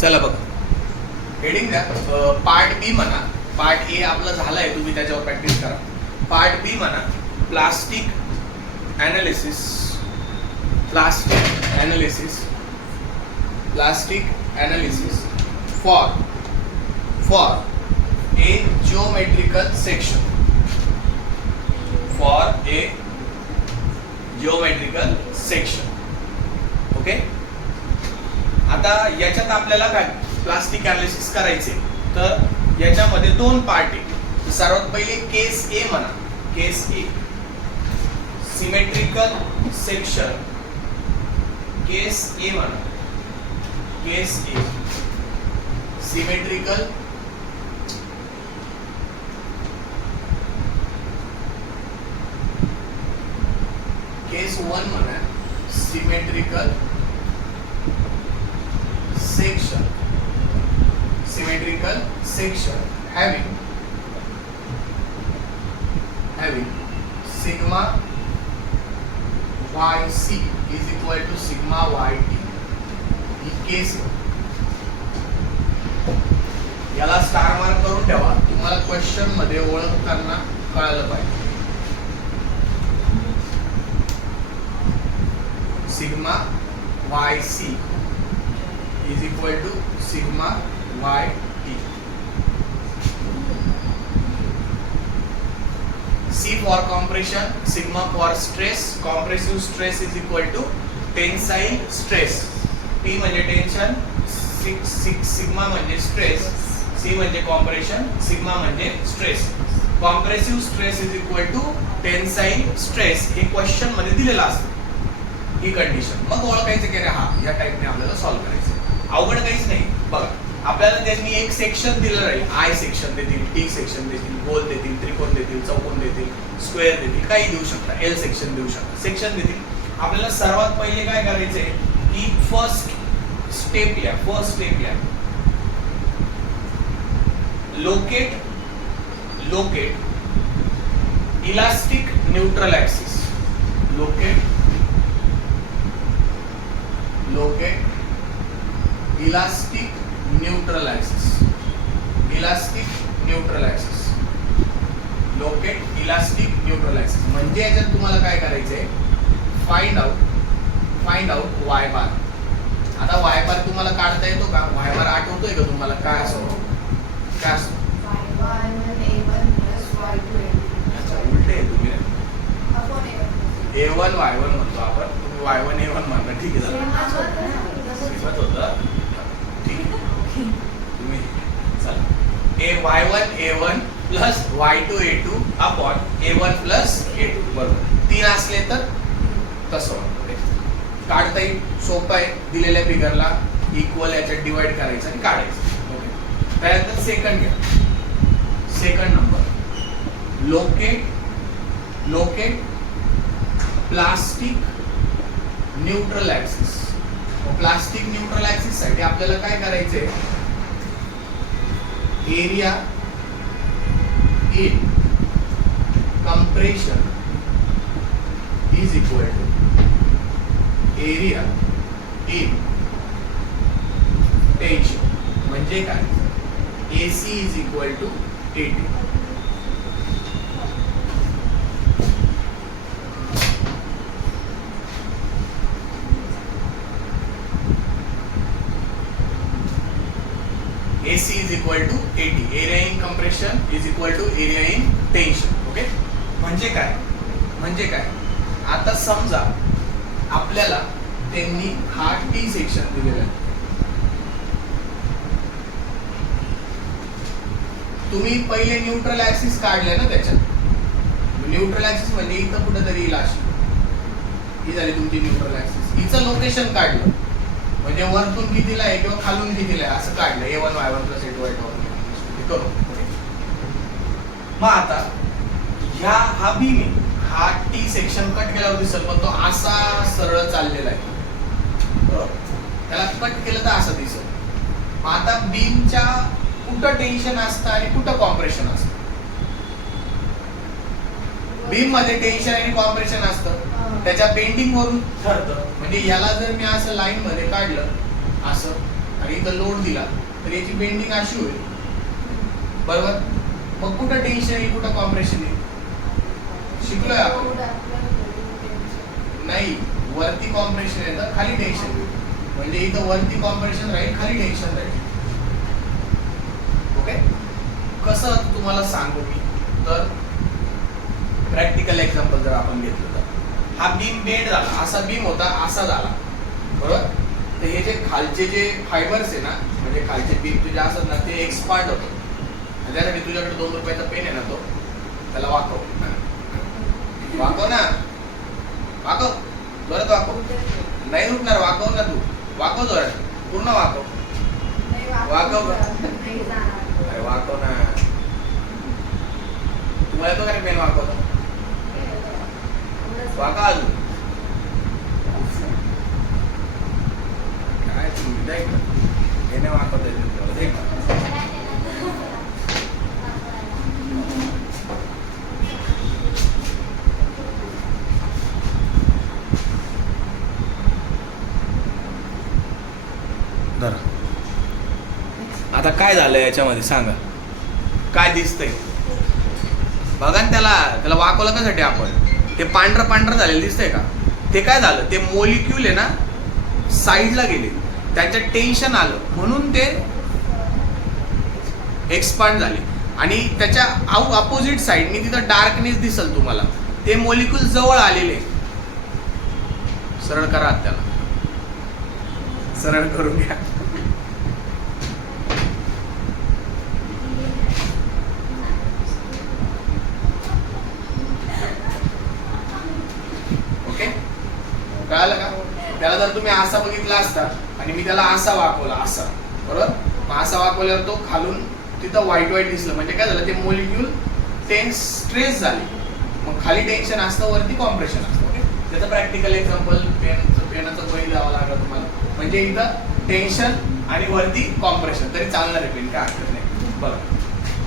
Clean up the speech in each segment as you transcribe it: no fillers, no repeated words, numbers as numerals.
चला बघा हेडिंग द्या. पार्ट बी म्हणा. पार्ट ए आपला झालाय, तुम्ही त्याच्यावर प्रॅक्टिस करा. पार्ट बी म्हणा plastic analysis. Plastic analysis for a geometrical section. For a geometrical section. Okay. आता याच्यात आपल्याला काय प्लास्टिक ॲनालिसिस करायचे, तर याच्यामध्ये दोन पार्ट आहे. सर्वात पहिले केस ए म्हणा. केस ए सिमेट्रिकल सेक्शन. केस ए म्हणा. केस ए सिमेट्रिकल केस 1 म्हणा symmetrical section. Symmetrical section having sigma yc is equal to sigma yt. ही केस याला स्टार मार्क करून ठेवा, तुम्हाला क्वेश्चन मध्ये ओळखताना कळालं पाहिजे. Sigma yc is equal to sigma yt. C for compression, sigma for stress. Compressive stress is equal to tensile stress. T म्हणजे tension, sigma म्हणजे stress, C म्हणजे कॉम्प्रेशन, सिग्मा म्हणजे stress. Compressive stress is equal to tensile stress. हे question मध्ये दिलेलं असतं ही condition. मग ओळखायचं की रे हा या टाइपने आपल्याला सॉल्व्ह करायचं. अवघड काहीच नाही. बघा आपल्याला त्यांनी एक सेक्शन दिलं राहील. आय सेक्शन देतील, टी सेक्शन देतील, गोल देतील, त्रिकोण देतील, चौकोन देतील, स्क्वेअर देतील, काही देऊ शकता, एल सेक्शन देऊ शकता, सेक्शन देतील. आपल्याला सर्वात पहिले काय करायचंय की फर्स्ट स्टेप या. Locate elastic neutral axis. Locate elastic neutral axis. Locate elastic neutral axis म्हणजे याच्यात तुम्हाला काय करायचंय, फाइंड आउट वाय बार. आता वाय बार तुम्हाला काढता येतो का? वाय बार आठवतोय का तुम्हाला? काय असतो उलटे आहे तुम्ही. A1 Y1 म्हणतो आपण, तुम्ही Y1 A1 म्हणता. ठीक आहे होतं. तुम्ही चला Y1 A1 plus Y2 A2 upon A1 plus A2 बरोबर. 3 असले तर तसं काढता येईल. सोपं आहे. दिलेल्या फिगरला इक्वल याच्यात डिवाइड करायचं आणि काढायचं. ओके. त्यानंतर सेकंड घ्या. Second number locate plastic neutral axis. Plastic neutral axis साठी आपल्याला काय करायचंय, area in compression is equal to area in tension. म्हणजे काय, AC is equal to AT. AC is equal to AT. Area in compression is equal to area in tension. Okay. म्हणजे काय आता समजा आपल्याला त्यांनी हा T सेक्शन दिलेला आहे. तुम्ही पहिले न्यूट्रल ऍक्सिस काढले ना त्याच्यात. न्यूट्रल ऍक्सिस म्हणजे इथं कुठेतरी येईल अशी. ही झाली तुमची न्यूट्रल ऍक्सिस. हिचं लोकेशन काढलं म्हणजे वरतून कितीला आहे किंवा खालून कितीला आहे असं काढलं. A1 Y1 plus A2 Y2 करू. मग आता हा बीम हा T सेक्शन कट केल्यावर दिसेल, पण तो असा सरळ चाललेला आहे. त्याला कट केलं तर असं दिसेल. मग आता बीमच्या कुठं टेन्शन असतं आणि कुठं कॉम्प्रेशन असतं. बीम मध्ये टेन्शन आणि कॉम्प्रेशन असतं. त्याच्या बेंडिंग वरून ठरतं. म्हणजे याला जर मी असं लाईन मध्ये काढलं असं आणि इथं लोड दिला तर याची बेंडिंग अशी होईल, बरोबर. मग कुठं टेन्शन येईल, कुठं कॉम्प्रेशन येईल, शिकलोय आपण. नाही, वरती कॉम्प्रेशन येतं, खाली टेन्शन येईल. म्हणजे इथं वरती कॉम्प्रेशन राहील, खाली टेन्शन राहील. ओके. कसं तुम्हाला सांगू मी, तर प्रॅक्टिकल एक्झाम्पल जर आपण घेतलं तर हा बीम बेंड झाला, असा बीम होता, असा झाला, बरोबर. तर हे जे खालचे जे फायबर्स आहे ना, म्हणजे खालचे बीम तुझे असतात ना, ते एक्सपांड होतं. त्यासाठी तुझ्याकडे 2 रुपयाचा पेन आहे ना, तो त्याला वाकव, वाकव ना, वाकव, जोरात वाकव. नाही उठणार, वाकव ना तू, वाकव जोरात, पूर्ण वाकव, वाकव, अरे वाकव ना. तुम्हाला तो काय पेन वाकवतो, वाका अजून काय तुम्ही देख ना, हे नाही वाकवता येत देख ना. आता काय झालं याच्यामध्ये सांगा, काय दिसतंय बघा ना. त्याला त्याला वाकवलं कशासाठी आपण, ते पांढरं पांढरं झालेलं दिसतंय का, ते काय झालं, ते मोलिक्यूल आहे ना साईडला गेले, त्याच्यात टेन्शन आलं म्हणून ते एक्सपांड झाले. आणि त्याच्या अपोजिट साईडनी तिथं डार्कनेस दिसल तुम्हाला, ते मोलिक्यूल जवळ आलेले. सरळ करा त्याला, सरळ करून घ्या. कळालं का. त्याला जर तुम्ही असा बघितला असता आणि मी त्याला असा वाकवला, असा, बरोबर. मग असा वाकवल्यावर तो खालून तिथं व्हाईट व्हाईट दिसलं, म्हणजे काय झालं, ते मोलिक्यूल स्ट्रेस झाले. मग खाली टेन्शन असतं, वरती कॉम्प्रेशन असतं. ओके. त्याचं प्रॅक्टिकल एक्झाम्पल पेनाचं वही द्यावं लागलं तुम्हाला. म्हणजे इथं टेन्शन आणि वरती कॉम्प्रेशन, तरी चालणार आहे पेन, काय हरकत नाही. बघा,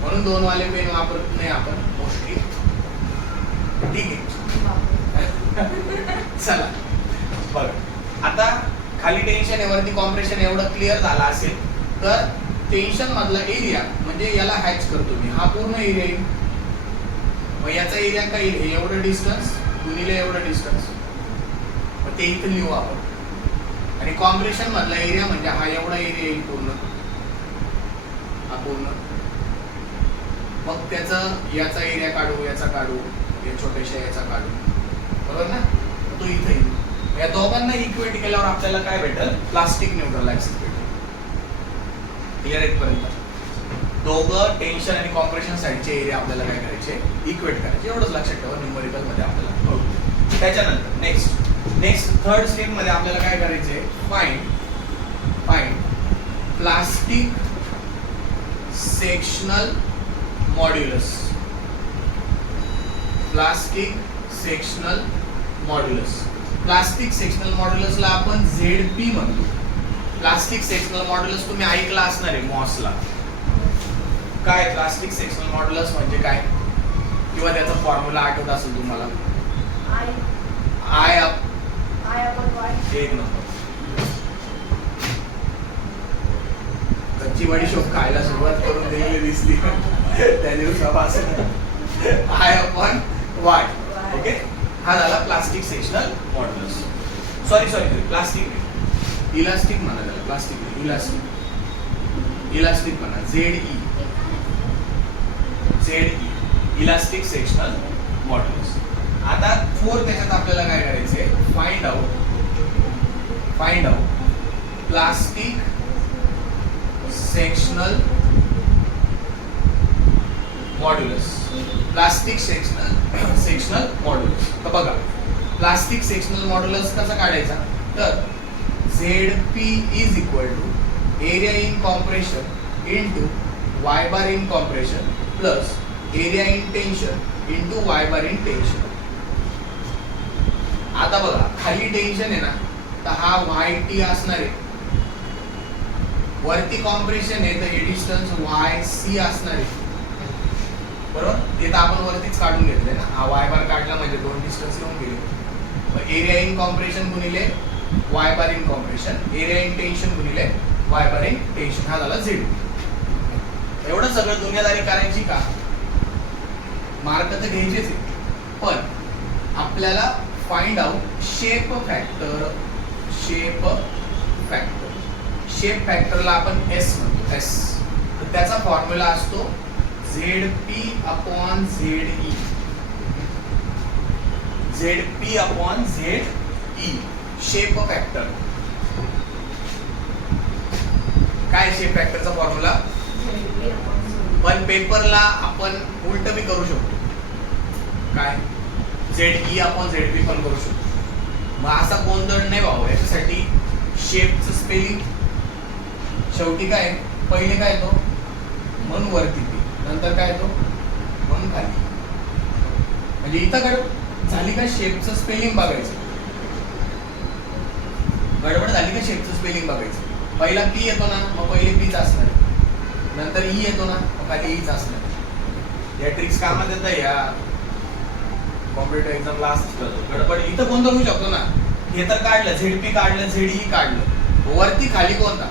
म्हणून 2 वाले पेन वापरत नाही आपण मोस्टली. ठीक आहे, चला बघा. आता खाली टेन्शन आहे, वरती कॉम्प्रेशन, एवढं क्लिअर झालं असेल तर टेन्शन मधला एरिया म्हणजे याला हॅच करतो मी, हा पूर्ण एरिया येईल. मग याचा एरिया काय येईल, हे एवढं डिस्टन्स गुणिले एवढं डिस्टन्स, मग ते इथं लिहू आपण. आणि कॉम्प्रेशन मधला एरिया म्हणजे हा एवढा एरिया येईल पूर्ण, हा पूर्ण. मग त्याचं याचा एरिया काढू, याचा काढू, या छोट्याशा याचा काढू, बरोबर ना. तो इथे येईल. या दोघांना इक्वेट केल्यावर आपल्याला काय भेटेल, प्लास्टिक न्यूट्रल ऍक्सिस भेटेल. क्लिअर इथपर्यंत. दोघं टेन्शन आणि कॉम्प्रेशन साईडचे एरिया आपल्याला काय करायचे, इक्वेट करायचे. एवढंच लक्षात ठेवा, न्यूमेरिकल मध्ये आपल्याला. त्याच्यानंतर नेक्स्ट थर्ड स्टेप मध्ये आपल्याला काय करायचे, find plastic sectional modulus. Plastic sectional modulus. Plastic sectional मॉड्युलसला आपण झेडपी म्हणतो. प्लास्टिक सेक्शनल मॉड्युलस तुम्ही ऐकला असणार आहे मॉसला. काय प्लास्टिक सेक्शनल मॉड्युलस म्हणजे काय, किंवा त्याचा फॉर्म्युला आठवत असेल तुम्हाला, आय अपॉन वाय. एक नंबर. कच्ची बडीशोप खायला सुरुवात करून दिलेली दिसली त्या दिवसापासून. I upon Y. ओके. हा झाला plastic sectional modulus. Sorry plastic elastic म्हणा त्याला, प्लास्टिक इलास्टिक म्हणा, ZE इलास्टिक सेक्शनल मॉड्युलस. आता 4 त्याच्यात आपल्याला काय करायचंय, find out plastic sectional modulus. Plastic sectional modulus. तर बघा, प्लास्टिक सेक्शनल मॉड्युलस कसा काढायचा, तर ZP is equal to area in compression into Y bar in compression plus area in tension into Y bar in tension. आता बघा, खाली tension आहे ना, तर हा YT असणार आहे, वरती कॉम्प्रेशन आहे तर हे डिस्टन्स YC असणार आहे, बरोबर. ते तर आपण वरतीच काढून घेतले ना, हा वाय बार काढला म्हणजे 2 डिस्टन्स येऊन गेले. मग एरिया इन कॉम्प्रेशन गुणिले Y bar in compression, area in tension गुणिले वाय बेरिंग टेन्शन. हा झाला झेड. एवढं सगळं दुनियादारी करायची का? मार्क तर घ्यायचेच आहे, पण आपल्याला find out shape factor. Shape factor, shape फॅक्टरला आपण एस म्हणतो. एस तर त्याचा फॉर्म्युला असतो Z upon Z E. Z upon Z E shape factor. काय शेप फॅक्टरचा फॉर्म्युला? पण पेपरला आपण उलट भी करू शकतो. काय? Z E upon Z P पण करू शकतो. मग असा गोंधळ नाही व्हावं याच्यासाठी शेपचं स्पेलिंग शेवटी काय, पहिले काय येतो म्हणून वरती पी, नंतर काय येतो म्हणून खाली. म्हणजे इथं झाली का शेपचं स्पेलिंग बघायचं. गडबड झाली का शेपचं स्पेलिंग बघायचं. पहिला पी येतो ना, मग पहिले पीच असणार, नंतर ई येतो ना, मग खाली ईच असणार. या ट्रिक्स कामात येतात या कॉम्प्युटर एक्झामला असतो. गडबड इथं कोणतं होऊ शकतो ना, हे तर काढलं झेडपी काढलं झेडई काढलं, वरती खाली कोणता,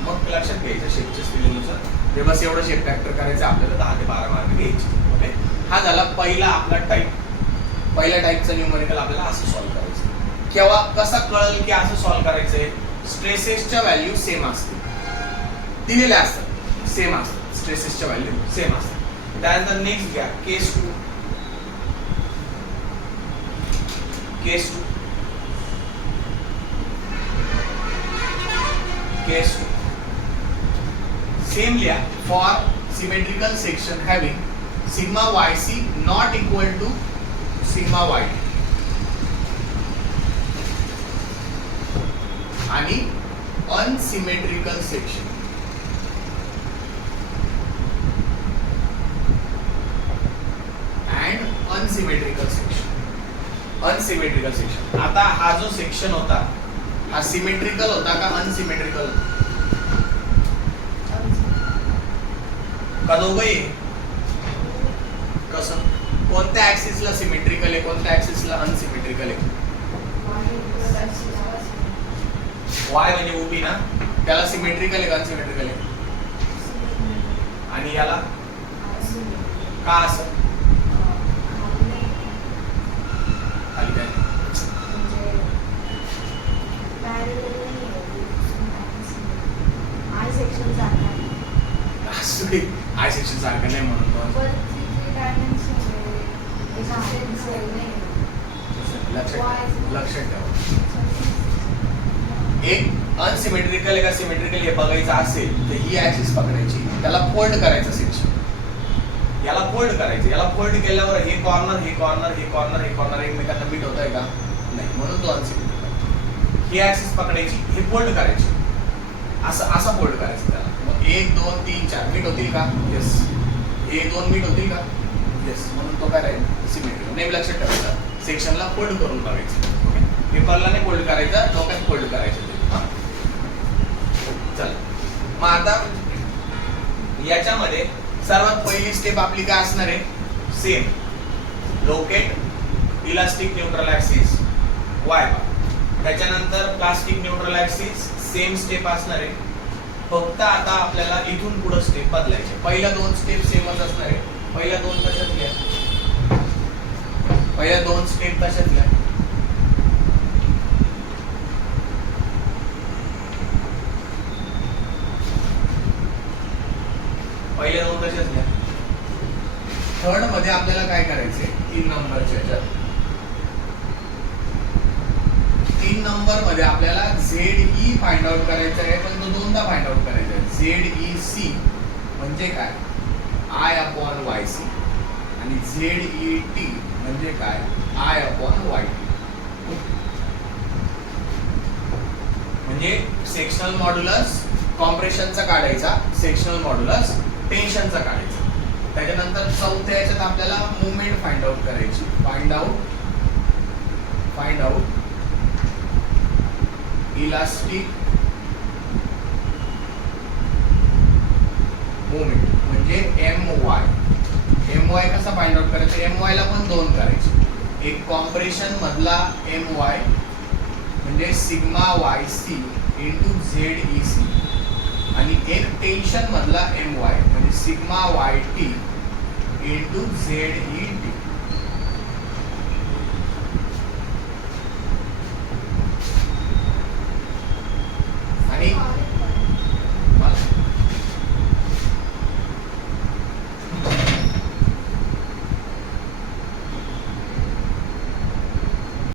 मग लक्षात घ्यायचं शेपच्या स्पेलिंगनुसार. ते बस एवढं शेप फॅक्टर करायचं आपल्याला 10 ते 12 मार्क घ्यायचे. ओके, हा झाला पहिला आपला टाईप. पहिल्या टाईपचं न्यूमेरिकल आपल्याला असं सॉल्व्ह करायचं. केव्हा कसं कळेल की असं सॉल्व्ह करायचंय? स्ट्रेसेसच्या व्हॅल्यू सेम असतात, दिलेल्या असतात, सेम असतात. स्ट्रेसेसच्या व्हॅल्यू सेम असतात. त्यानंतर नेक्स्ट घ्या केस 2. केस 2 केस 2 सेम लिहा. For symmetrical section having sigma yc not equal to sigma y आणि unsymmetrical section. And unsymmetrical section. Unsymmetrical section. आता हा जो सेक्शन होता हा सिमेट्रिकल होता का अनसिमेट्रिकल होता? का दोघंही? कसं? कोणत्या ऍक्सिसला सिमेट्रिकल आहे, कोणत्या ऍक्सिसला अनसिमेट्रिकल आहे? वाय म्हणजे उभी ना, त्याला सिमेट्रिकल आहे का अनसिमेट्रिकल आहे? आणि याला का असं? खाली काय? आय सेक्शन सारखं नाही म्हणून लक्षात ठेवा. एक अनसिमेट्रिकल आहे का सिमेट्रिकल हे बघायचं असेल तर ही ऍक्सिस पकडायची, त्याला फोल्ड करायचं सेक्शन, याला फोल्ड करायचं. याला फोल्ड केल्यावर हे कॉर्नर हे कॉर्नर हे कॉर्नर हे कॉर्नर एकमेकांना मीट होत आहे का? नाही, म्हणून तो अनसिमेट्रिकल. ही ऍक्सिस पकडायची, हे फोल्ड करायची, असं असं फोल्ड करायचं त्याला. मग 1 2 3 4 मीट होतील का? येस. 1 2 मीट होतील का? येस. म्हणून तो काय राहील? सिमेट्रिकल. नेम लक्षात ठेवायचा, सेक्शनला फोल्ड करून बघायचं. ओके, पेपरला नाही फोल्ड करायचा, डोक्यात फोल्ड करायचं. चल, मग आता याच्यामध्ये सर्वात पहिली स्टेप आपली काय असणार आहे? Same locate elastic neutral axis Y bar. त्याच्यानंतर plastic neutral axis same step असणार आहे, फक्त आता आपल्याला इथून पुढे स्टेप बदलायचे. पहिल्या 2 स्टेप सेमच असणार आहे. पहिल्या 2 तशाच घ्या, पहिल्या 2 स्टेप तशाच घ्या. पहिल्या 2 तशाच घ्या. थर्ड मध्ये आपल्याला काय करायचंय? 3 नंबरच्या ह्याच्यात 3 नंबर मध्ये आपल्याला ZE फाइंड आउट करायचा आहे, पण तो दोनदा फाइंड आउट करायचा आहे. ZEC म्हणजे काय? I अपॉन YC आणि ZET म्हणजे काय? I upon YT. म्हणजे सेक्शनल मॉड्युलस कॉम्प्रेशनचा काढायचा, सेक्शनल मॉड्युलस टेन्शनचा काढायचा. त्याच्यानंतर चौथ्या याच्यात आपल्याला मूवमेंट फाइंड आउट करायची. फाइंड आउट इलास्टिक मूवमेंट म्हणजे MY कसा फाइंड आउट करायचा? MY ला पण 2 करायचे. एक कॉम्प्रेशन मधला MY म्हणजे सिग्मा YC इंटू ZEC एक टेन्शन मधला एम वाय म्हणजे sigma Y T into Z E